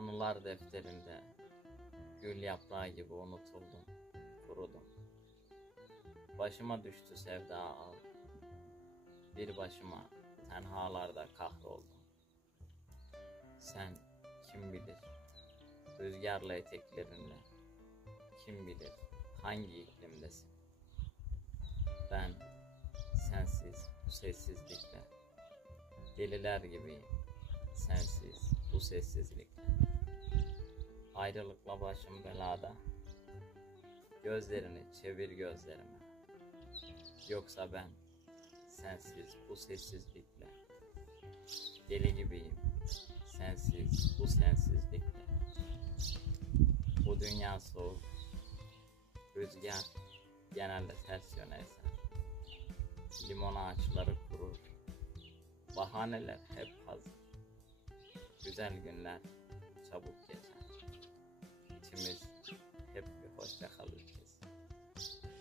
Anılar defterinde gül yaprağı gibi unutuldum, kurudum. Başıma düştü sevda al, bir başıma tenhalarda kahroldum. Sen kim bilir, rüzgarla eteklerinle, kim bilir hangi iklimdesin. Ben sensiz bu sessizlikle, deliler gibiyim sensiz bu sessizlikle. Ayrılıkla başım belada, gözlerini çevir gözlerime. Yoksa ben sensiz bu sessizlikle, deli gibiyim sensiz bu sensizlikle. Bu dünya soğuk, rüzgar genelde ters yöne eser. Limon ağaçları kurur, bahaneler hep hazır. Güzel günler çabuk geçer. İçimiz hep bir hoşça kal ülke.